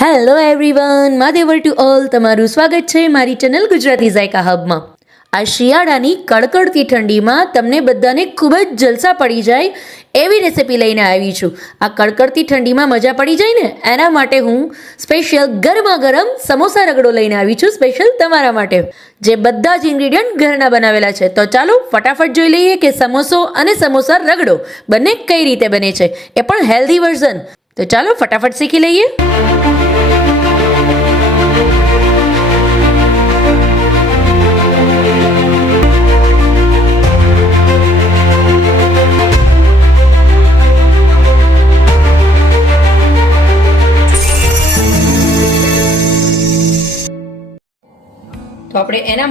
Hello everyone માદેવર to all તમારું સ્વાગત છે મારી ચેનલ ગુજરાતી ઝાયકા હબમાં. આ શિયાળાની કડકડતી ઠંડીમાં તમને બધાને ખૂબ જ જલસા પડી જાય એવી રેસિપી લઈને આવી છું. આ કડકડતી ઠંડીમાં મજા પડી જાય ને, એના માટે હું સ્પેશિયલ ગરમા ગરમ સમોસા રગડો લઈને આવી છું સ્પેશિયલ તમારા માટે. જે બધા જ ઇન્ગ્રીડિયન્ટ ઘરના બનાવેલા છે. તો ચાલો ફટાફટ જોઈ લઈએ કે સમોસો અને સમોસા રગડો બંને કઈ રીતે બને છે. એ પણ હેલ્ધી વર્ઝન તો ચાલો ફટાફટ શીખી લઈએ.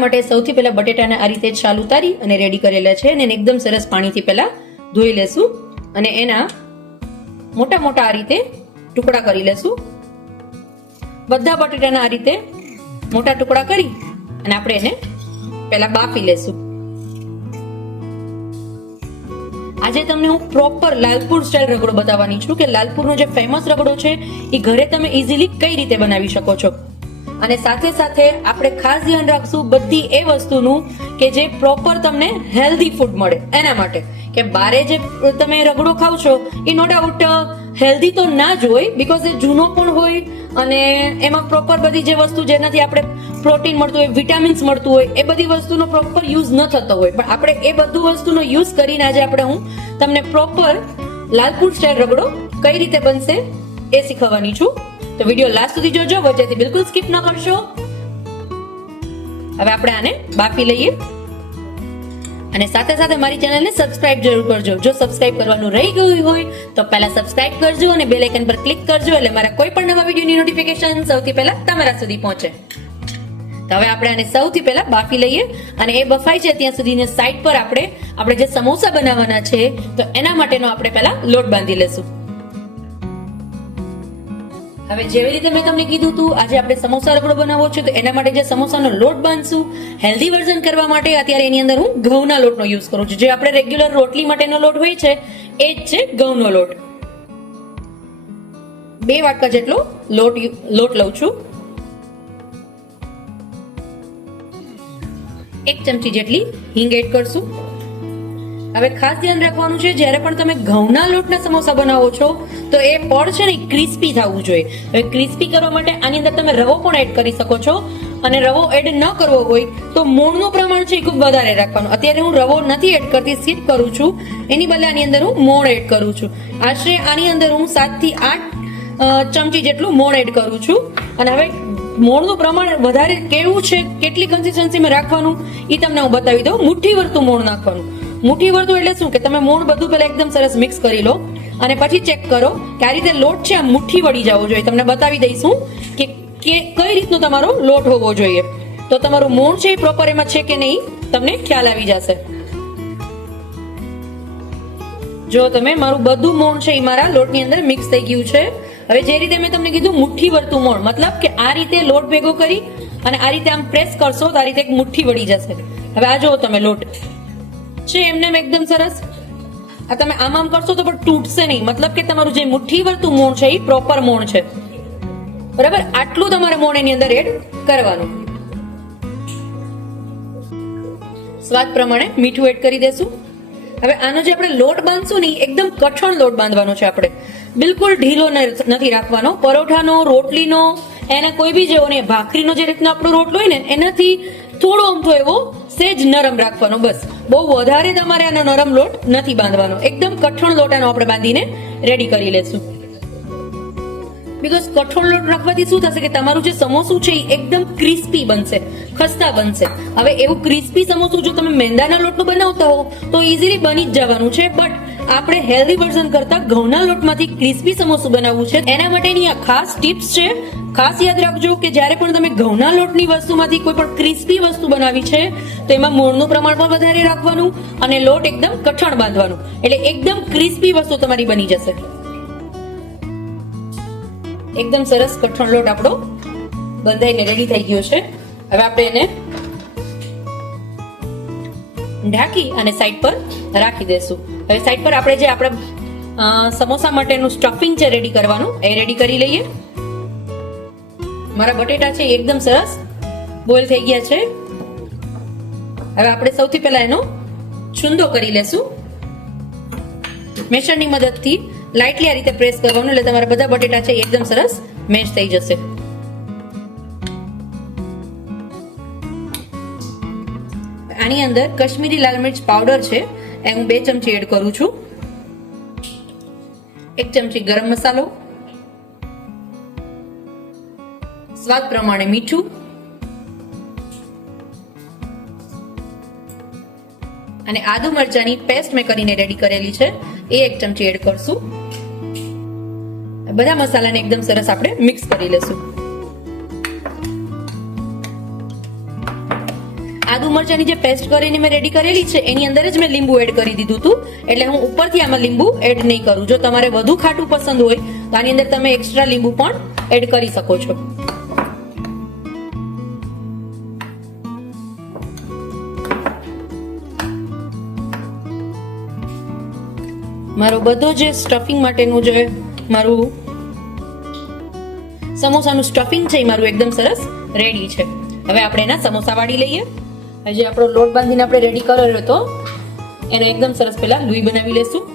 માટે સૌથી પહેલા બટેટાને આ રીતે છાલ ઉતારી અને રેડી કરેલા છે અને એકદમ સરસ પાણીથી પહેલા ધોઈ લેશું અને એના મોટા મોટા આ રીતે ટુકડા કરી લેશું. બધા બટેટાના આ રીતે મોટા ટુકડા કરી અને આપણે એને પહેલા બાફી લેશું. આજે તમને હું પ્રોપર લાલપુર સ્ટાઇલ રગડો બતાવવાની છું કે લાલપુરનો જે ફેમસ રગડો છે, એ ઘરે તમે ઇઝીલી કઈ રીતે બનાવી શકો છો? અને સાથે સાથે આપણે ખાસ ધ્યાન રાખશું બધી એ વસ્તુનું કે જે પ્રોપર તમને હેલ્ધી ફૂડ મળે. એના માટે કે બારે જે તમે રગડો ખાવ છો, એ નો ડાઉટ હેલ્ધી તો ના જ હોય બીકોઝ એ જૂનો પણ હોય અને એમાં પ્રોપર બધી જે વસ્તુ જેનાથી આપણે પ્રોટીન મળતું હોય વિટામિન્સ મળતું હોય, એ બધી વસ્તુનો પ્રોપર યુઝ ન થતો હોય. પણ આપણે એ બધું વસ્તુનો યુઝ કરીને આજે આપણે હું તમને પ્રોપર લાલપુર સ્ટાઈલ રગડો કઈ રીતે બનશે એ શીખવવાની છું. તો વીડિયો લાસ્ટ સુધી જોજો વચ્ચેથી બિલકુલ સ્કીપ ન કરશો. હવે આપણે આને બાફી લઈએ. અને સાથે સાથે મારી ચેનલને સબસ્ક્રાઇબ જરૂર કરજો. જો સબસ્ક્રાઇબ કરવાનું રહી ગયું હોય, તો પહેલા સબસ્ક્રાઇબ કરજો અને બેલ આઇકન પર ક્લિક કરજો, એટલે મારા કોઈ પણ નવા વિડીયોની નોટિફિકેશન સૌથી પહેલા તમારા સુધી પહોંચે. તો હવે આપણે આને સૌથી પહેલા બાફી લઈએ અને એ બફાય છે ત્યાં સુધીને સાઈડ પર આપણે આપણે જે સમોસા બનાવવાના છે, તો એના માટેનો આપણે પહેલા લોટ બાંધી લેશું. હવે જેવી રીતે મેં તમને કીધું હતું આજે આપણે સમોસા રગડો બનાવવો છે, તો એના માટે જે સમોસાનો લોટ બાંધશું હેલ્ધી વર્ઝન કરવા માટે અત્યારે એની અંદર હું ઘઉંના લોટનો યુઝ કરું છું. જે આપણે રેગ્યુલર રોટલી માટેનો લોટ હોય છે, એ જ છે ઘઉંનો લોટ. બે વાટકા જેટલો લોટ લોટ લઉં છું. એક ચમચી જેટલી હિંગ એડ કરશું. હવે ખાસ ધ્યાન રાખવાનું છે, જ્યારે પણ તમે ઘઉંના લોટના સમોસા બનાવો છો, તો એ પડ છે ને ક્રિસ્પી થવું જોઈએ. હવે ક્રિસ્પી કરવા માટે આની અંદર તમે રવો પણ એડ કરી શકો છો. અને રવો એડ ન કરવો હોય, તો મૂળનું પ્રમાણ છે એ ખૂબ વધારે રાખવાનું. અત્યારે હું રવો નથી એડ કરતી, સ્કીપ કરું છું. એની બદલે આની અંદર હું મોણ એડ કરું છું. આશરે આની અંદર હું સાતથી આઠ ચમચી જેટલું મોણ એડ કરું છું. અને હવે મોણનું પ્રમાણ વધારે કેવું છે, કેટલી કન્સિસ્ટન્સીમાં રાખવાનું, એ તમને હું બતાવી દઉં. મુઠ્ઠી વર્તું મોણ નાખવાનું. મુઠ્ઠી વર્તું એટલે શું? કે તમે મૂળ બધું પહેલા એકદમ સરસ મિક્સ કરી લો અને પછી ચેક કરો કે આ રીતે લોટ છે આમ મુઠ્ઠી વળી જવો જોઈએ. તમને બતાવી દઈશું કે કે કઈ રીતનો તમારો લોટ હોવો જોઈએ. તો તમારું મૂળ છે એ પ્રોપર એમાં છે કે નહીં, તમને ખ્યાલ આવી જશે. જો તમે મારું બધું મોણ છે એ મારા લોટની અંદર મિક્સ થઈ ગયું છે, હવે જે રીતે મેં તમને કીધું મુઠ્ઠી વર્તું મોણ મતલબ કે આ રીતે લોટ ભેગો કરી અને આ રીતે આમ પ્રેસ કરશો તો આ રીતે એક મુઠ્ઠી વળી જશે. હવે આ જુઓ તમે લોટ. છે એમને એકદમ સરસ? આ તમે આમ આમ કરશો તો પણ તૂટશે નહીં. મતલબ કે તમારું જે મુઠ્ઠી વર્તું મોણ છે એ પ્રોપર મોણ છે. બરાબર? આટલું તમારે મોણ એની અંદર એડ કરવાનું. સ્વાદ પ્રમાણે મીઠું એડ કરી દેશું. હવે આનો જે આપણે લોટ બાંધશું ને એકદમ કઠણ લોટ બાંધવાનો છે આપણે. બિલકુલ ઢીલો નથી રાખવાનો. પરોઠાનો, રોટલીનો, એને કોઈ બી જેવો ને ભાખરીનો જે રીતનો આપણો રોટલો હોય ને, એનાથી થોડો અમથો એવો સેજ નરમ રાખવાનો બસ. બહુ વધારે તમારે આનો નરમ લોટ નથી બાંધવાનો. એકદમ કઠણ લોટ આનો આપણે બાંધીને રેડી કરી લેશું. બીકોઝ કઠોળ લોટ રાખવાથી શું થશે કે તમારું જે સમોસું છે એ એકદમ ક્રિસ્પી બનશે, ખસ્તા બનશે. હવે એવું ક્રિસ્પી સમોસું જો તમે મેંદાના લોટનું બનાવતા હો, તો ઇઝીલી બની જ જવાનું છે. બટ આપણે હેલ્ધી વર્ઝન કરતા ઘઉંના લોટમાંથી ક્રિસ્પી સમોસું બનાવવું છે. એના માટેની આ ખાસ ટિપ્સ છે ખાસ યાદ રાખજો કે જ્યારે પણ તમે ઘઉંના લોટની વસ્તુમાંથી કોઈ પણ ક્રિસ્પી વસ્તુ બનાવી છે, તો એમાં મૂળનું પ્રમાણ પણ વધારે રાખવાનું અને લોટ એકદમ કઠણ બાંધવાનું. એટલે એકદમ ક્રિસ્પી વસ્તુ તમારી બની જશે. એકદમ સરસ કઠણ લોટ આપણો બંધાઈને રેડી થઈ ગયો છે. હવે આપણે એને ઢાંકી અને સાઈડ પર રાખી દેશું હવે સાઈડ પર આપણે જે આપણે સમોસા માટેનું સ્ટફિંગ છે રેડી કરવાનું, એ રેડી કરી લઈએ. મારા બટેટા છે એકદમ સરસ બોઇલ થઈ ગયા છે. હવે આપણે સૌથી પહેલા એનો છુંદો કરી લેશું. મેશરની મદદથી લાઇટલી આ રીતે પ્રેસ કરવાનું એટલે તમારા બધા બટેટા છે એકદમ સરસ મેશ થઈ જશે. આની અંદર કશ્મીરી લાલ મિર્ચ પાવડર છે એ હું બે ચમચી એડ કરું છું. એક ચમચી ગરમ મસાલો સ્વાદ પ્રમાણે મીઠું. અને આદુ મરચાની પેસ્ટ મેં કરીને રેડી કરેલી છે. એ એક ચમચી એડ કરશું. બધા મસાલાને એકદમ સરસ આપણે મિક્સ કરી લેશું. આદુ મરચાની જે પેસ્ટ કરીને મેં રેડી કરેલી છે, એની અંદર જ મેં લીંબુ એડ કરી દીધું હતું. એટલે હું ઉપરથી આમાં લીંબુ એડ નહીં કરું. જો તમારે વધુ ખાટું પસંદ હોય, તો આની અંદર તમે એક્સ્ટ્રા લીંબુ પણ એડ કરી શકો છો. મારો બધો જે સ્ટફિંગ માટેનું જે મારું સમોસાનું સ્ટફિંગ છે એ મારું એકદમ સરસ રેડી છે. હવે આપણે એના સમોસા વાળી લઈએ. હજી આપણો લોટ બાંધીને આપણે રેડી કરેલો હતો. એનો એકદમ સરસ પહેલાં લુઈ બનાવી લેશું.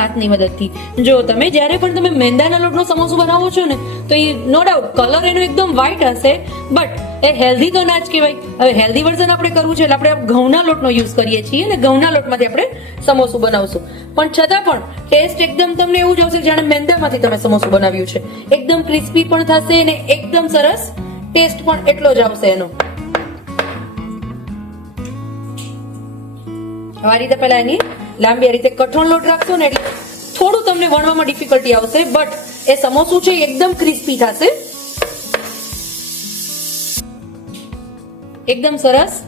હાથની મદદથી. જો તમે જ્યારે પણ તમે મેંદાના લોટનો સમોસો બનાવો છો ને, તો એ નો ડાઉટ કલર એનો એકદમ વ્હાઈટ હશે. બટ એ હેલ્ધી તો ના જ કહેવાય. હવે હેલ્ધી વર્ઝન આપણે કરવું છે એટલે આપણે ઘઉંના લોટનો યુઝ કરીએ છીએ અને ઘઉંના લોટમાંથી આપણે સમોસું બનાવશું. પણ છતાં પણ ટેસ્ટ એકદમ તમને એવું જ આવશે જાણે મેંદામાંથી તમે સમોસું બનાવ્યું છે. એકદમ ક્રિસ્પી પણ થશે અને એકદમ સરસ ટેસ્ટ પણ એટલો જ આવશે એનો. આ રીતે પહેલા એની લાંબી આ રીતે કઠણ લોટ રાખશો ને એટલે થોડું તમને વણવામાં ડિફિકલ્ટી આવશે બટ એ સમોસું છે એકદમ ક્રિસ્પી થશે. એકદમ સરસ.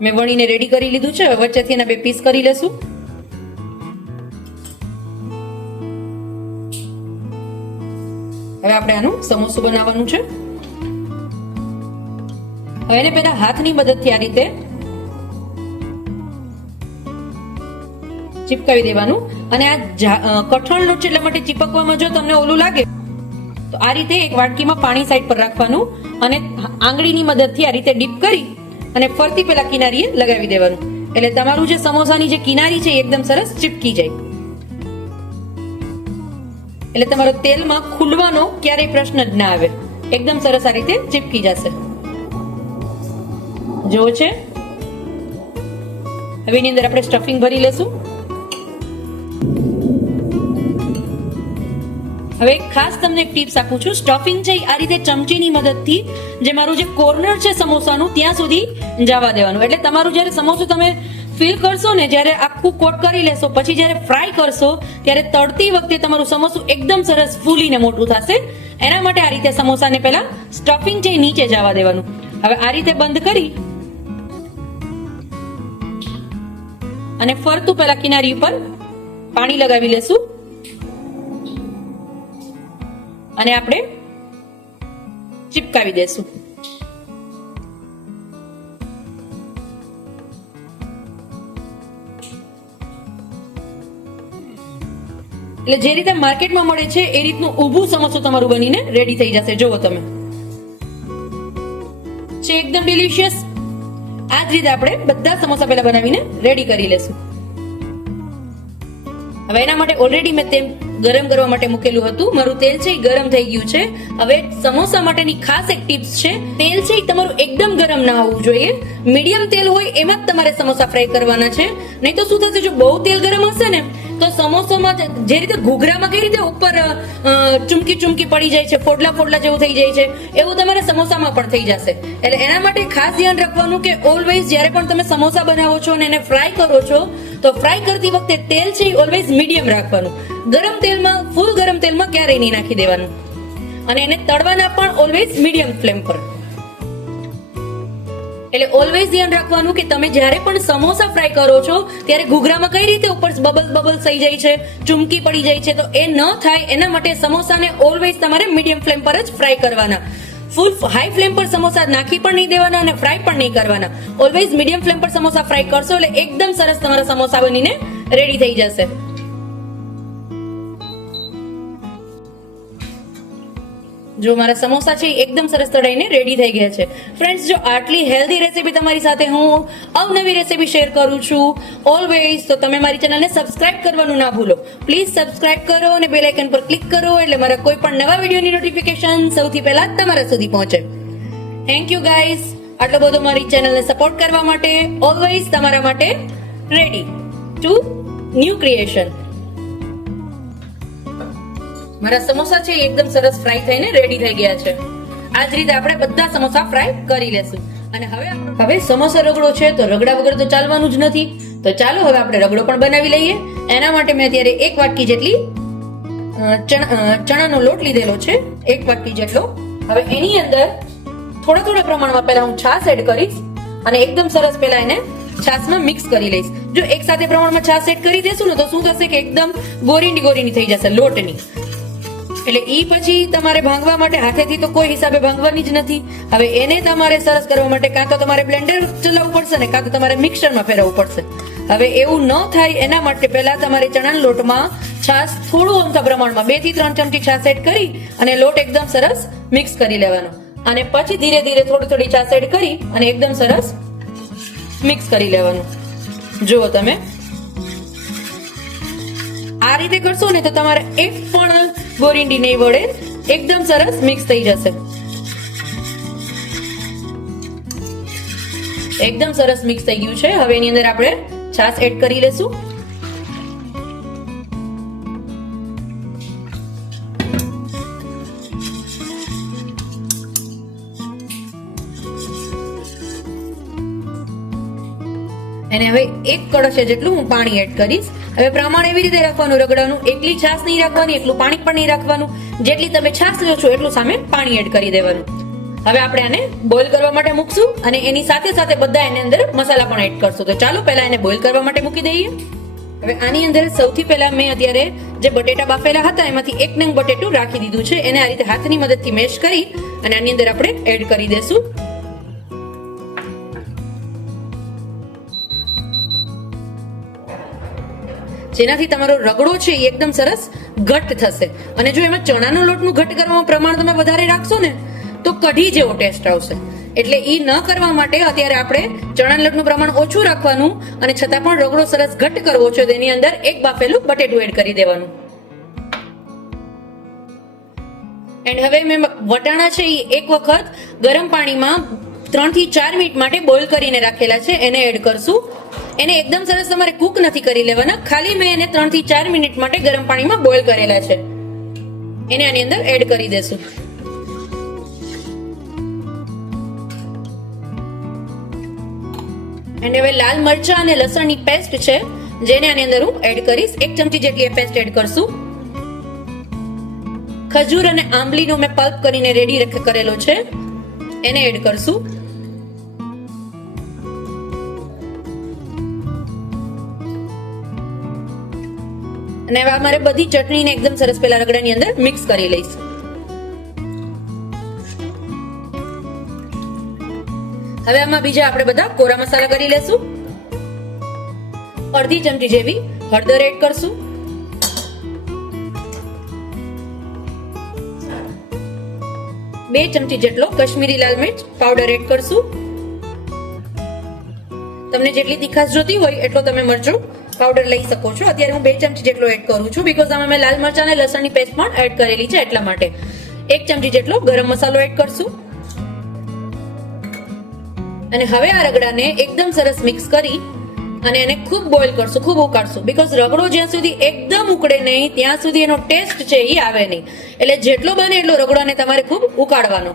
મેં વણીને રેડી કરી લીધું છે. વચ્ચેથી એના બે પીસ કરી લેશું. હવે આપણે આનું સમોસું બનાવવાનું છે. હવે એને પેલા હાથની મદદથી આ રીતે ચીપકાવી દેવાનું. અને આ કઠણ અ, છે એટલા માટે ચીપકવામાં જો તમને ઓલું લાગે તો આ રીતે એક વાટકીમાં પાણી સાઈડ પર રાખવાનું અને આંગળીની મદદથી આ રીતે ડીપ કરી અને ફરતી પેલા કિનારીએ લગાવી દેવાનું. એટલે તમારું જે સમોસાની જે કિનારી છે એકદમ સરસ ચીપકી જાય. એટલે તમારો તેલમાં ખુલવાનો ક્યારેય પ્રશ્ન જ ના આવે. એકદમ સરસ આ રીતે ચીપકી જશે. જો છે. હવે એની અંદર આપણે સ્ટફિંગ ભરી લેશું. હવે ખાસ તમને એક ટિપ્સ આપું છું. સ્ટફિંગ છે આ રીતે ચમચીની મદદથી જે મારું જે કોર્નર છે સમોસાનું, ત્યાં સુધી જવા દેવાનું. એટલે તમારું જ્યારે સમોસું તમે ફિલ કરશો ને, જ્યારે આખું કોટ કરી લેશો, પછી જ્યારે ફ્રાય કરશો, ત્યારે તળતી વખતે તમારું સમોસું એકદમ સરસ ફૂલીને મોટું થશે. એના માટે આ રીતે સમોસાને પહેલા સ્ટફિંગ છે નીચે જવા દેવાનું. હવે આ રીતે બંધ કરી અને ફરતું પહેલા કિનારી ઉપર પાણી લગાવી લેશું. અને આપણે ચિપકાવી દેશું. એટલે જે રીતે માર્કેટમાં મળે છે, એ રીતનું ઊભું સમોસું તમારું બનીને રેડી થઈ જશે. જોવો તમે. છે એકદમ ડિલિશિયસ આ જ રીતે આપણે બધા સમોસા પહેલા બનાવીને રેડી કરી લેશું. હવે એના માટે ઓલરેડી મેં તેલ ગરમ કરવા માટે મૂકેલું હતું. મારું તેલ છે એ ગરમ થઈ ગયું છે. હવે સમોસા માટેની ખાસ એક ટિપ્સ છે. તેલ છે એ તમારું એકદમ ગરમ ના હોવું જોઈએ. મીડિયમ તેલ હોય એમાં જ તમારે સમોસા ફ્રાય કરવાના છે. નહીં તો શું થશે? જો બહુ તેલ ગરમ હશે ને તો સમોસામાં જે- રીતે ઘૂઘરામાં કઈ રીતે ઉપર ચૂમકી ચૂમકી પડી જાય છે, ફોડલા ફોડલા જેવું થઈ જાય છે, એવું તમારે સમોસામાં પણ થઈ જશે. એટલે એના માટે ખાસ ધ્યાન રાખવાનું કે ઓલવેઝ જ્યારે પણ તમે સમોસા બનાવો છો અને એને ફ્રાય કરો છો, તો ફ્રાય કરતી વખતે તેલ છે ઓલવેઝ મીડિયમ રાખવાનું. ગરમ તેલમાં ફૂલ ગરમ તેલમાં ક્યારેય નહીં નાખી દેવાનું. અને એને તળવાના પણ ઓલવેઝ મીડિયમ ફ્લેમ પર. એટલે ઓલવેઝ ધ્યાન રાખવાનું કે તમે જ્યારે પણ સમોસા ફ્રાય કરો છો, ત્યારે ઘૂઘરામાં કઈ રીતે ઉપર બબલ બબલ થઈ જાય છે, ચૂમકી પડી જાય છે, તો એ ન થાય, એના માટે સમોસાને ઓલવેઝ તમારે મીડિયમ ફ્લેમ પર જ ફ્રાય કરવાના. ફૂલ હાઈ ફ્લેમ પર સમોસા નાખી પણ નહીં દેવાના અને ફ્રાય પણ નહીં કરવાના. ઓલવેઝ મીડિયમ ફ્લેમ પર સમોસા ફ્રાય કરશો એટલે એકદમ સરસ તમારા સમોસા બનીને રેડી થઈ જશે. જો મારા સમોસા છે એકદમ સરસ તળાઈને રેડી થઈ ગયા છે. ફ્રેન્ડ્સ જો આટલી હેલ્ધી રેસીપી તમારી સાથે હું અવનવી રેસીપી શેર કરું છું ઓલવેઝ તો તમે મારી ચેનલને સબસ્ક્રાઇબ કરવાનું ના ભૂલો. પ્લીઝ સબસ્ક્રાઇબ કરો અને બેલ આઇકન પર ક્લિક કરો એટલે મારા કોઈ પણ નવા વિડીયોની નોટિફિકેશન સૌથી પહેલા તમારા સુધી પહોંચે. થેન્ક યુ ગાઈઝ આટલો બધો મારી ચેનલને સપોર્ટ કરવા માટે ઓલવેઝ તમારા માટે રેડી ટુ ન્યૂ ક્રિએશન મારા સમોસા છે એકદમ સરસ ફ્રાય થઈને રેડી થઈ ગયા છે. આ જ રીતે આપણે બધા સમોસા ફ્રાય કરી લેશું. અને હવે હવે સમોસા રગડો છે તો રગડા વગર તો ચાલવાનું જ નથી. તો ચાલો હવે આપણે રગડો પણ બનાવી લઈએ. એના માટે મેં અત્યારે એક વાટકી જેટલી ચણાનો લોટ લીધેલો છે. એક વાટકી જેટલો. હવે એની અંદર થોડા થોડા પ્રમાણમાં પહેલા હું છાશ એડ કરીશ અને એકદમ સરસ પહેલા એને છાશમાં મિક્સ કરી લઈશ. જો એક સાથે પ્રમાણમાં છાશ એડ કરી દેશું ને તો શું થશે કે એકદમ ગોરીની ગોરીની થઈ જશે લોટની. એટલે એ પછી તમારે ભાંગવા માટે હાથેથી તો કોઈ હિસાબે ભાંગવાની જ નથી. હવે એને તમારે સરસ કરવા માટે કાં તો તમારે બ્લેન્ડર ચલાવવું પડશે ને કાં તો તમારે મિક્સરમાં ફેરવવું પડશે. હવે એવું ન થાય એના માટે પહેલા તમારે ચણાના લોટમાં છાશ થોડું અમથા પ્રમાણમાં, બેથી ત્રણ ચમચી છાશ એડ કરી અને લોટ એકદમ સરસ મિક્સ કરી લેવાનો. અને પછી ધીરે ધીરે થોડી થોડી છાશ એડ કરી અને એકદમ સરસ મિક્સ કરી લેવાનું. જુઓ તમે. આ રીતે કરશો ને તો તમારે એક પણ ગોરીંડી નહીં વળે. એકદમ સરસ મિક્સ થઈ જશે. એકદમ સરસ મિક્સ થઈ ગયું છે. હવે એની અંદર આપણે છાશ એડ કરી લેશું. અને હવે એક કળશ જેટલું હું પાણી એડ કરીશ. હવે પ્રમાણ એવી રીતે રાખવાનું, રગડાનું. એકલી છાશ નહીં રાખવાની એકલું પાણી પણ નહીં રાખવાનું. જેટલી તમે છાશ લો છો, એટલું સામે પાણી એડ કરી દેવાનું. હવે આપણે આને બોઇલ કરવા માટે મૂકશું અને એની સાથે સાથે બધા એની અંદર મસાલા પણ એડ કરશું. તો ચાલો, પહેલા એને બોઇલ કરવા માટે મૂકી દઈએ. હવે આની અંદર સૌથી પહેલા મેં અત્યારે જે બટેટા બાફેલા હતા, એમાંથી એક નંગ બટેટું રાખી દીધું છે. એને આ રીતે હાથની મદદથી મેશ કરી અને આની અંદર આપણે એડ કરી દેશું. જેનાથી તમારો રગડો છે એ એકદમ સરસ ઘટ થશે. અને જો એમાં ચણાનો લોટનું ઘટ કરવામાં પ્રમાણ તમે વધારે રાખશો ને, તો કઢી જેવો ટેસ્ટ આવશે. એટલે એ ન કરવા માટે અત્યારે આપણે ચણા લોટનું પ્રમાણ ઓછું રાખવાનું અને છતાં પણ રગડો સરસ ઘટ કરવો છે તેની અંદર એક બાફેલું બટેટું એડ કરી દેવાનું. એન્ડ હવે મેં વટાણા છે એ એક વખત ગરમ પાણીમાં ત્રણથી ચાર મિનિટ માટે બોઇલ કરીને રાખેલા છે, એને એડ કરશું. એને એકદમ સરસ તમારે કુક નથી કરી લેવાના. ખાલી મેં એને ત્રણથી ચાર મિનિટ માટે ગરમ પાણીમાં બોઇલ કરેલા છે. એને આની અંદર એડ કરી દેશું. અને હવે લાલ મરચા અને લસણની પેસ્ટ છે, જેને આની અંદર હું એડ કરીશ. એક ચમચી જેટલી પેસ્ટ એડ કરશું. ખજૂર અને આંબલીનો મેં પલ્પ કરીને રેડી કરેલો છે. એને એડ કરશું. અને હવે મારે બધી ચટણીને એકદમ સરસ પેલા રગડાની અંદર મિક્સ કરી લઈશ. હવે આમાં બીજા આપણે બધા કોરા મસાલા કરી લેશું. અડધી ચમચી જેવી હળદર એડ કરશું. બે ચમચી જેટલો કશ્મીરી લાલ મિર્ચ પાવડર એડ કરશું. તમને જેટલી તીખાશ જોતી હોય એટલો તમે મરચું પાવડર લઈ શકો છો. અત્યારે હું બે ચમચી જેટલો એડ કરું છું બીકોઝ આમાં લાલ મરચા અને લસણની પેસ્ટ પણ એડ કરેલી છે એટલા માટે. એક ચમચી જેટલો ગરમ મસાલો એડ કરશું. અને હવે આ રગડાને એકદમ સરસ મિક્સ કરી અને એને ખૂબ બોઇલ કરશું, ખૂબ ઉકાળશું. બીકોઝ રગડો જ્યાં સુધી એકદમ ઉકળે નહીં, ત્યાં સુધી એનો ટેસ્ટ છે એ આવે નહીં. એટલે જેટલો બને એટલો રગડોને તમારે ખૂબ ઉકાળવાનો.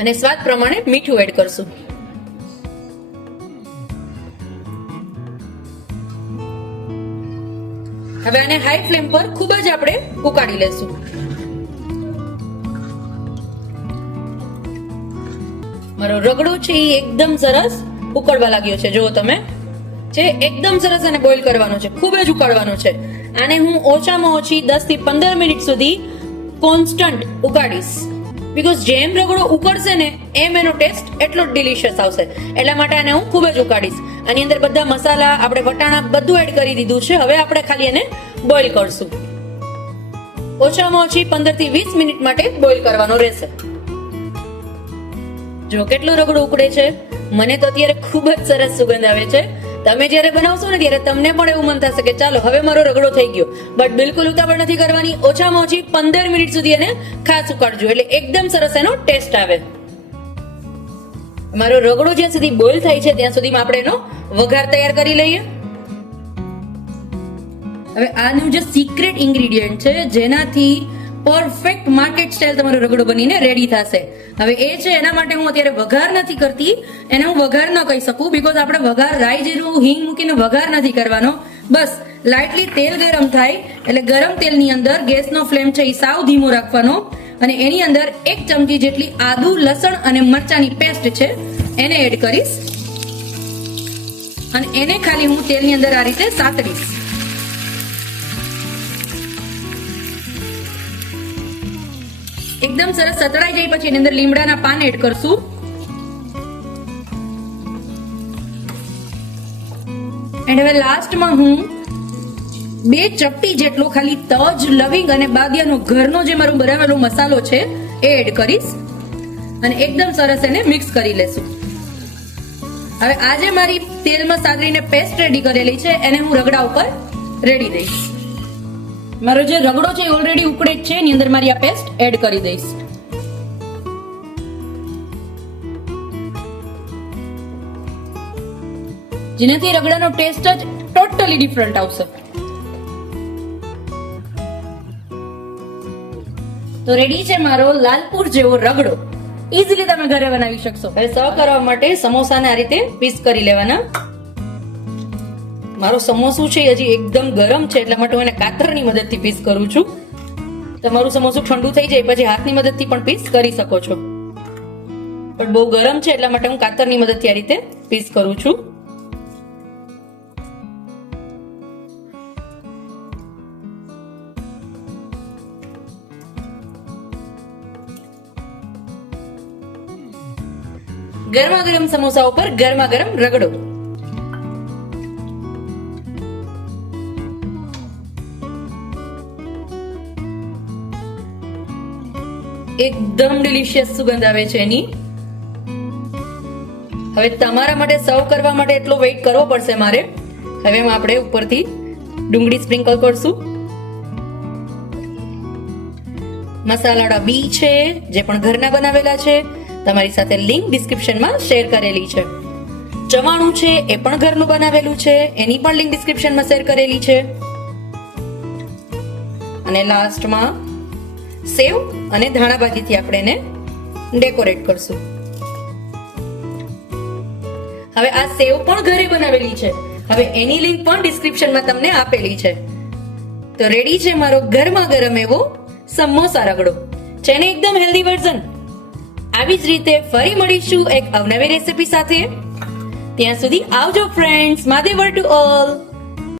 અને સ્વાદ પ્રમાણે મીઠું એડ કરશું. હવે આને હાઈ ફ્લેમ પર ખૂબ જ આપણે ઉકાળી લેશું. મારો રગડો છે એ એકદમ સરસ ઉકળવા લાગ્યો છે. જુઓ તમે. જે એકદમ સરસ અને બોઇલ કરવાનો છે. ખૂબ જ ઉકાળવાનો છે. આને હું ઓછામાં ઓછી 10 થી પંદર મિનિટ સુધી કોન્સ્ટન્ટ ઉકાળીશ. બીકોઝ જેમ રગડો ઉકળશે ને, એમ એનો ટેસ્ટ એટલો જ ડિલિશિયસ આવશે. એટલા માટે આને હું ખૂબ જ ઉકાળીશ. આની અંદર બધા મસાલા, આપણે વટાણા બધું એડ કરી દીધું છે. હવે આપણે ખાલી એને બોઇલ કરશું. ઓછામાં ઓછી પંદરથી વીસ મિનિટ માટે બોઇલ કરવાનો રહેશે. જો કેટલું રગડું ઉકળે છે, મને તો અત્યારે ખૂબ જ સરસ સુગંધ આવે છે. તમે જ્યારે બનાવશો ને ત્યારે તમને પણ એવું મન થશે કે ચાલો, હવે મારો રગડો થઈ ગયો. બટ બિલકુલ ઉતાવળ નથી કરવાની. ઓછામાં ઓછી પંદર મિનિટ સુધી એને ખાસ ઉકાળજો. એટલે એકદમ સરસ એનો ટેસ્ટ આવે. મારો રગડો જ્યાં સુધી બોઇલ થાય છે, ત્યાં સુધીમાં આપણે એનો વઘાર તૈયાર કરી લઈએ. હવે આનું જે સિક્રેટ ઇન્ગ્રેડિયન્ટ છે, જેનાથી પરફેક્ટ માર્કેટ સ્ટાઇલ તમારો રગડો બનીને રેડી થશે. હવે એ છે, એના માટે હું અત્યારે વઘાર નથી કરતી. એને હું વઘાર ન કહી શકું બીકોઝ આપણે વઘાર રાઈ જીરું, હિંગ મૂકીને વઘાર નથી કરવાનો. બસ લાઇટલી તેલ ગરમ થાય, એટલે ગરમ તેલની અંદર ગેસનો ફ્લેમ છે એ સાવ ધીમો રાખવાનો. અને એની અંદર એક ચમચી જેટલી આદુ, લસણ અને મરચાની પેસ્ટ છે, એને એડ કરીશ. અને એને ખાલી હું તેલની અંદર આ રીતે સાતડીશ. એકદમ સરસ સતળાઈ જાય, પછી એની અંદર લીમડાના પાન એડ કરશું. એન્ડ હવે લાસ્ટમાં હું બે ચપટી જેટલો ખાલી તજ, લવિંગ અને બાદિયાનો ઘરનો જે મારો બનાવેલો મસાલો છે, એ એડ કરીશ. અને એકદમ સરસ એને મિક્સ કરી લેશું. હવે આજે મારી તેલમાં સાગરીને પેસ્ટ રેડી કરેલી છે, એને હું રગડા ઉપર રેડી દઈશ. મારો જે રગડો છે ઓલરેડી ઉકળે છે. એની અંદર મારી આ પેસ્ટ એડ કરી દઈશ. જેનાથી રગડાનો ટેસ્ટ જ ટોટલી ડિફરન્ટ આવશે. તો રેડી છે મારો લાલપુર જેવો રગડો. ઇઝીલી તમે ઘરે બનાવી શકશો. સર્વ કરવા માટે સમોસાને આ રીતે પીસ કરી લેવાના. મારો સમોસું છે હજી એકદમ ગરમ છે, એટલા માટે હું એને કાતરની મદદથી પીસ કરું છું. તમારું સમોસું ઠંડુ થઈ જાય, પછી હાથની મદદથી પણ પીસ કરી શકો છો. પણ બહુ ગરમ છે, એટલા માટે હું કાતરની મદદથી આ રીતે પીસ કરું છું. ગરમા ગરમ સમોસા ઉપર ગરમા ગરમ રગડો. એકદમ ડિલિશિયસ સુગંધ આવે છે એની. હવે તમારા માટે સર્વ કરવા માટે એટલો વેઇટ કરવો પડશે મારે. હવે આપણે ઉપરથી ડુંગળી સ્પ્રિંકલ કરશું. મસાલાડા બી છે, જે પણ ઘરના બનાવેલા છે, તમારી સાથે લિંક ડિસ્ક્રિપ્શનમાં શેર કરેલી છે. ચવાણું છે, એ પણ ઘરનું બનાવેલું છે, એની પણ લિંક ડિસ્ક્રિપ્શનમાં શેર કરેલી છે. અને લાસ્ટમાં સેવ અને ધાણા ભાજીથી આપણે એને ડેકોરેટ કરશું. હવે આ સેવ પણ ઘરે બનાવેલી છે. હવે એની લિંક પણ ડિસ્ક્રિપ્શનમાં તમને આપેલી છે. તો રેડી છે મારો ગરમા ગરમ એવો સમોસા રગડો. છે ને એકદમ હેલ્ધી વર્ઝન આવી જ રીતે ફરી મળીશું એક અવનવી રેસિપી સાથે. ત્યાં સુધી આવજો ફ્રેન્ડ્સ માદેવર ટુ ઓલ.